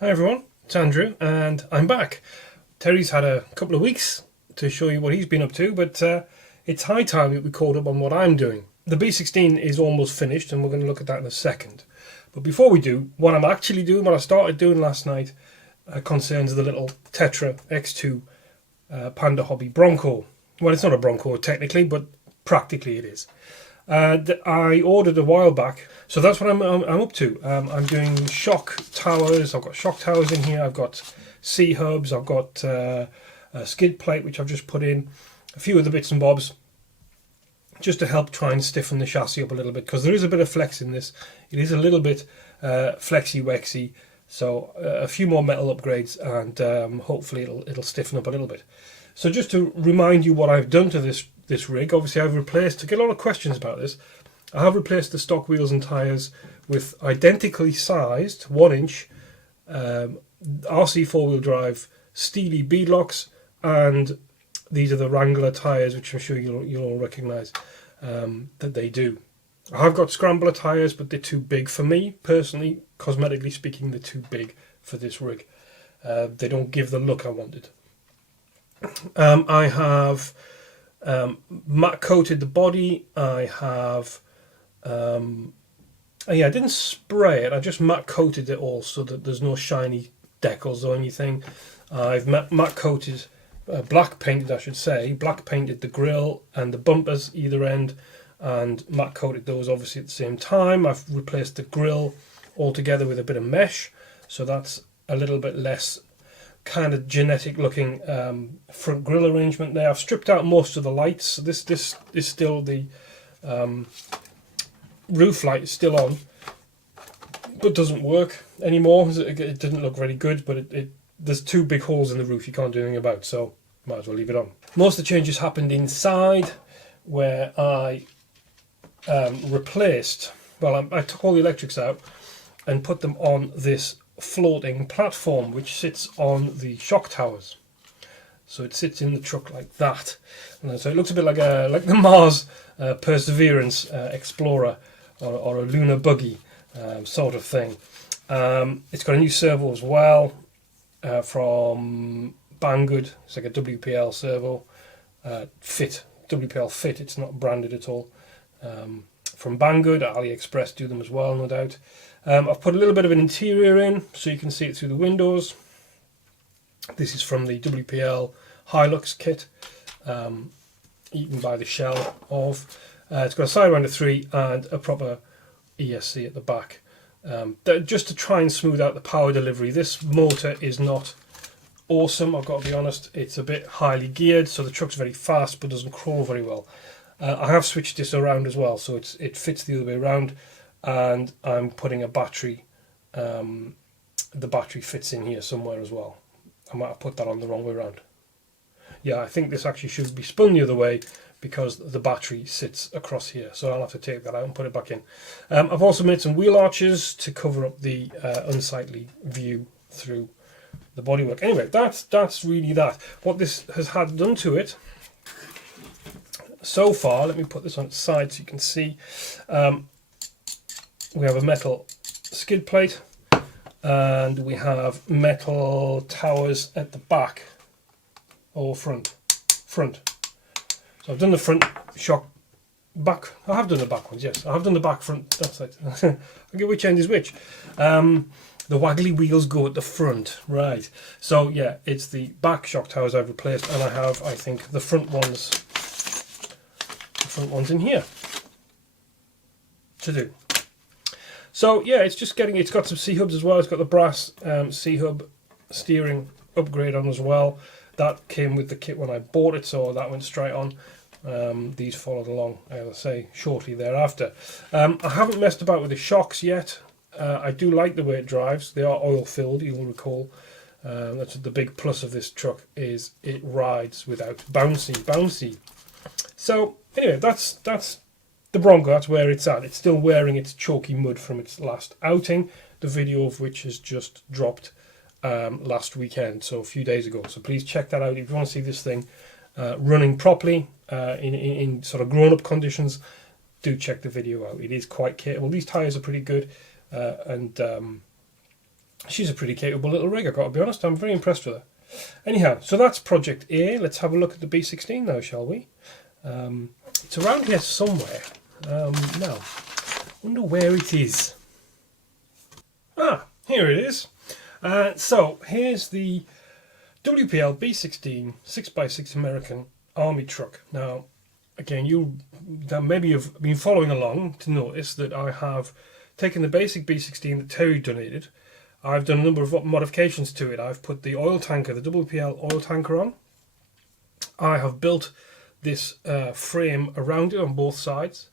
Hi everyone, it's Andrew and I'm back. Terry's had a couple of weeks to show you what he's been up to, but it's high time that we caught up on what I'm doing. The B16 is almost finished and we're going to look at that in a second. But before we do, what I'm actually doing, what I started doing last night, concerns the little Tetra X2 PandaHobby Bronco. Well, it's not a Bronco technically, but practically it is. I ordered a while back, so that's what I'm up to. I'm doing shock towers. I've got shock towers in here. I've got C-hubs. I've got a skid plate which I've just put in, a few other bits and bobs, just to help try and stiffen the chassis up a little bit, because there is a bit of flex in this. It is a little bit flexy-wexy, so a few more metal upgrades, and hopefully it'll stiffen up a little bit. So just to remind you what I've done to this rig, obviously I've replaced, to get a lot of questions about this, I have replaced the stock wheels and tyres with identically sized 1-inch RC four-wheel drive Steely beadlocks, and these are the Wrangler tyres, which I'm sure you'll all recognise that they do. I have got scrambler tyres, but they're too big for me personally. Cosmetically speaking, they're too big for this rig. They don't give the look I wanted. I have matte coated the body. I have I didn't spray it, I just matte coated it all so that there's no shiny decals or anything. I've matte coated, black painted I should say, black painted the grille and the bumpers either end, and matte coated those obviously at the same time. I've replaced the grille altogether with a bit of mesh, so that's a little bit less kind of genetic looking front grille arrangement there. I've stripped out most of the lights. This is still the roof light is still on, but doesn't work anymore. It didn't look very good, but there's two big holes in the roof you can't do anything about, so might as well leave it on. Most of the changes happened inside, where I replaced, well, I took all the electrics out and put them on this floating platform which sits on the shock towers. So it sits in the truck like that, and so it looks a bit like the Mars Perseverance Explorer or a lunar buggy sort of thing. It's got a new servo as well from Banggood. It's like a WPL servo, WPL fit. It's not branded at all. From Banggood, AliExpress do them as well, no doubt. I've put a little bit of an interior in so you can see it through the windows. This is from the WPL Hilux kit, eaten by the shell of. It's got a sidewinder 3 and a proper ESC at the back. Just to try and smooth out the power delivery. This motor is not awesome, I've got to be honest. It's a bit highly geared, so the truck's very fast but doesn't crawl very well. I have switched this around as well, so it fits the other way around, and I'm putting a battery. The battery fits in here somewhere as well. I might have put that on the wrong way around. Yeah, I think this actually should be spun the other way because the battery sits across here, so I'll have to take that out and put it back in. I've also made some wheel arches to cover up the unsightly view through the bodywork. Anyway, that's really that. What this has had done to it so far, let me put this on its side so you can see. We have a metal skid plate, and we have metal towers at the back, or front. So I've done the front shock, back. I have done the back ones, yes. I have done the back, front. That's it. I get which end is which. The waggly wheels go at the front, right? So yeah, it's the back shock towers I've replaced, and I have, I think, the front ones in here to do. So yeah, it's just getting. It's got some C-hubs as well. It's got the brass C-hub steering upgrade on as well. That came with the kit when I bought it, so that went straight on. These followed along, as I say, shortly thereafter. I haven't messed about with the shocks yet. I do like the way it drives. They are oil filled, you'll recall. That's the big plus of this truck, is it rides without bouncy. So anyway, that's the Bronco. That's where it's at. It's still wearing its chalky mud from its last outing, the video of which has just dropped last weekend, so a few days ago. So please check that out if you want to see this thing running properly in sort of grown-up conditions. Do check the video out. It is quite capable. These tyres are pretty good, and she's a pretty capable little rig, I've got to be honest. I'm very impressed with her. Anyhow, so that's Project A. Let's have a look at the B16 now, shall we? It's around here somewhere. Now, wonder where it is. Ah, here it is. So here's the WPL B16 6x6 American Army truck. Now, again, maybe you've been following along to notice that I have taken the basic B16 that Terry donated. I've done a number of modifications to it. I've put the oil tanker, the WPL oil tanker on. I have built this frame around it on both sides.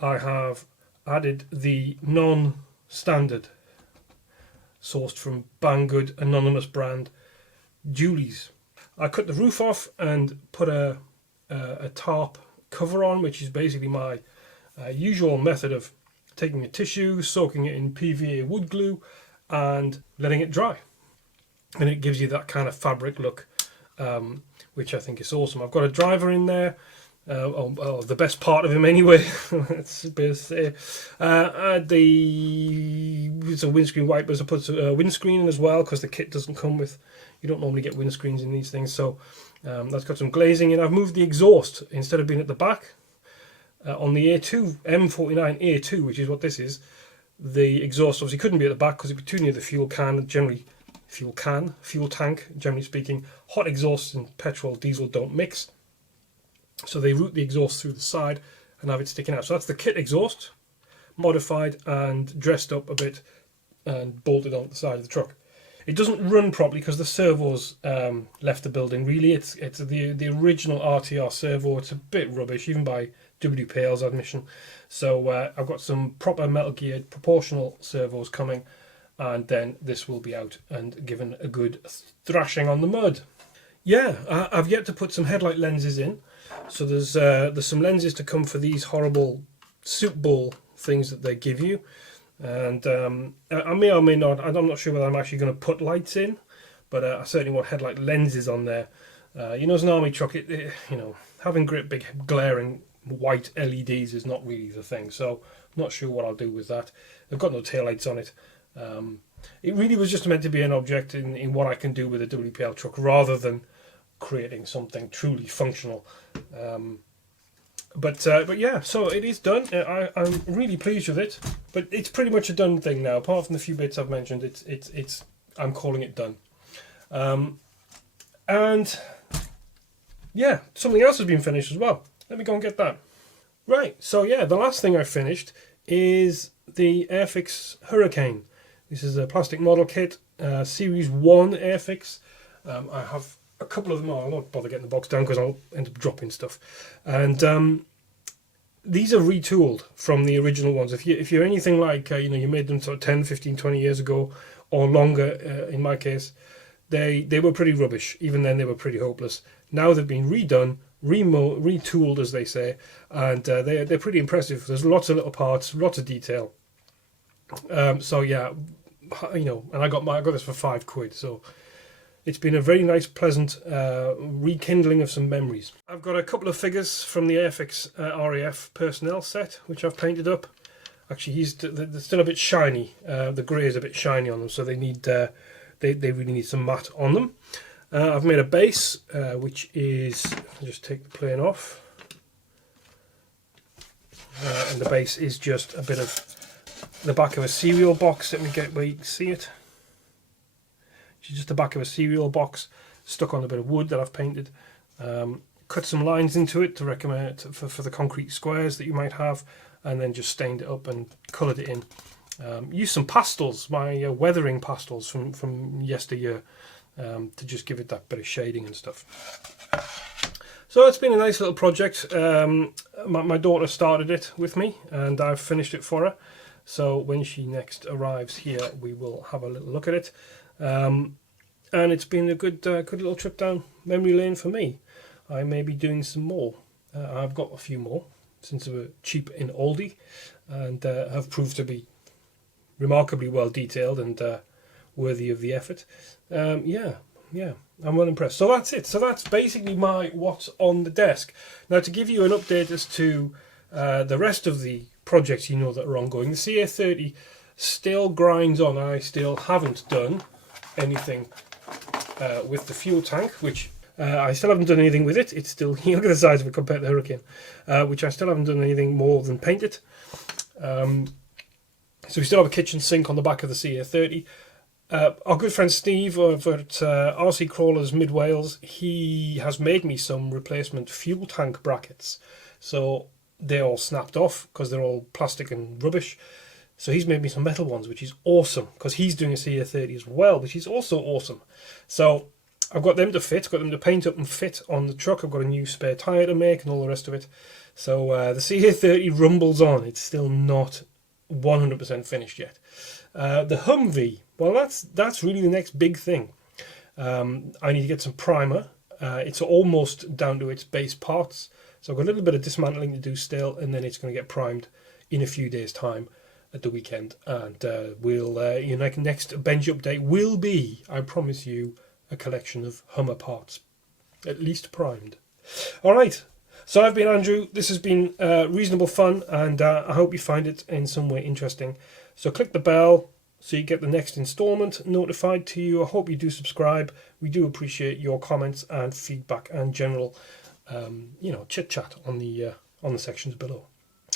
I have added the non-standard, sourced from Banggood anonymous brand, Julie's. I cut the roof off and put a tarp cover on, which is basically my usual method of taking a tissue, soaking it in PVA wood glue and letting it dry. And it gives you that kind of fabric look, which I think is awesome. I've got a driver in there, the best part of him anyway. It's a bit some windscreen wipers. I put a windscreen in as well because the kit doesn't come with. You don't normally get windscreens in these things, so that's got some glazing in. I've moved the exhaust instead of being at the back on the A2 M49 A2, which is what this is. The exhaust obviously couldn't be at the back because it'd be too near the fuel tank. Generally speaking, hot exhausts and petrol, diesel don't mix. So they route the exhaust through the side and have it sticking out. So that's the kit exhaust, modified and dressed up a bit and bolted onto the side of the truck. It doesn't run properly because the servos left the building. Really, it's the original RTR servo. It's a bit rubbish, even by WPL's admission. So I've got some proper metal geared proportional servos coming, and then this will be out and given a good thrashing on the mud. Yeah, I've yet to put some headlight lenses in. So there's some lenses to come for these horrible soup bowl things that they give you. And I may or may not, I'm not sure whether I'm actually going to put lights in, but I certainly want headlight lenses on there. As an army truck, having great big glaring white LEDs is not really the thing, so I'm not sure what I'll do with that. I've got no taillights on it. It really was just meant to be an object in what I can do with a WPL truck rather than creating something truly functional. But yeah, so it is done. I'm really pleased with it, but it's pretty much a done thing now. Apart from the few bits I've mentioned, I'm calling it done. And yeah, something else has been finished as well. Let me go and get that. Right, so yeah, the last thing I finished is the Airfix Hurricane. This is a plastic model kit, Series 1 Airfix. I have a couple of them. I'll not bother getting the box down because I'll end up dropping stuff. And these are retooled from the original ones. If you're anything like, you made them sort of 10, 15, 20 years ago or longer, in my case, they were pretty rubbish. Even then, they were pretty hopeless. Now they've been redone, retooled, as they say, and they're pretty impressive. There's lots of little parts, lots of detail. So yeah, and I got this for £5. So it's been a very nice, pleasant rekindling of some memories. I've got a couple of figures from the Airfix RAF personnel set, which I've painted up. Actually, they're still a bit shiny. The grey is a bit shiny on them, so they really need some matte on them. I've made a base, which is, I'll just take the plane off. And the base is just a bit of the back of a cereal box. Let me get where you can see it. It's just the back of a cereal box stuck on a bit of wood that I've painted. Cut some lines into it to recommend for the concrete squares that you might have, and then just stained it up and coloured it in. Used some pastels, my weathering pastels from yesteryear, to just give it that bit of shading and stuff. So it's been a nice little project. My daughter started it with me, and I've finished it for her. So when she next arrives here, we will have a little look at it. And it's been a good little trip down memory lane for me. I may be doing some more. I've got a few more since they were cheap in Aldi, and have proved to be remarkably well detailed and worthy of the effort. Yeah, I'm well impressed. So that's it. So that's basically what's on the desk. Now, to give you an update as to the rest of the projects that are ongoing, the CA30 still grinds on. I still haven't done anything with the fuel tank, which I still haven't done anything with it. It's still, look at the size of it compared to the Hurricane, which I still haven't done anything more than paint it. So we still have a kitchen sink on the back of the CA30. Our good friend Steve over at RC Crawlers Mid Wales, he has made me some replacement fuel tank brackets. So they're all snapped off because they're all plastic and rubbish. So he's made me some metal ones, which is awesome, because he's doing a CA30 as well, which is also awesome. So I've got them to fit, got them to paint up and fit on the truck. I've got a new spare tyre to make and all the rest of it. So the CA30 rumbles on. It's still not 100% finished yet. The Humvee, well, that's really the next big thing. I need to get some primer. It's almost down to its base parts. So I've got a little bit of dismantling to do still, and then it's going to get primed in a few days' time at the weekend. And your next bench update will be, I promise you, a collection of Hummer parts, at least primed. All right. So I've been Andrew. This has been reasonable fun, and I hope you find it in some way interesting. So click the bell so you get the next installment notified to you. I hope you do subscribe. We do appreciate your comments and feedback and general, chit chat on the sections below.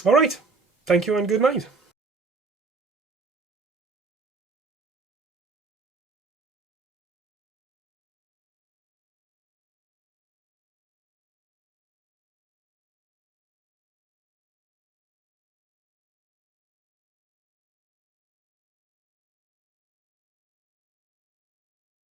All right. Thank you and good night.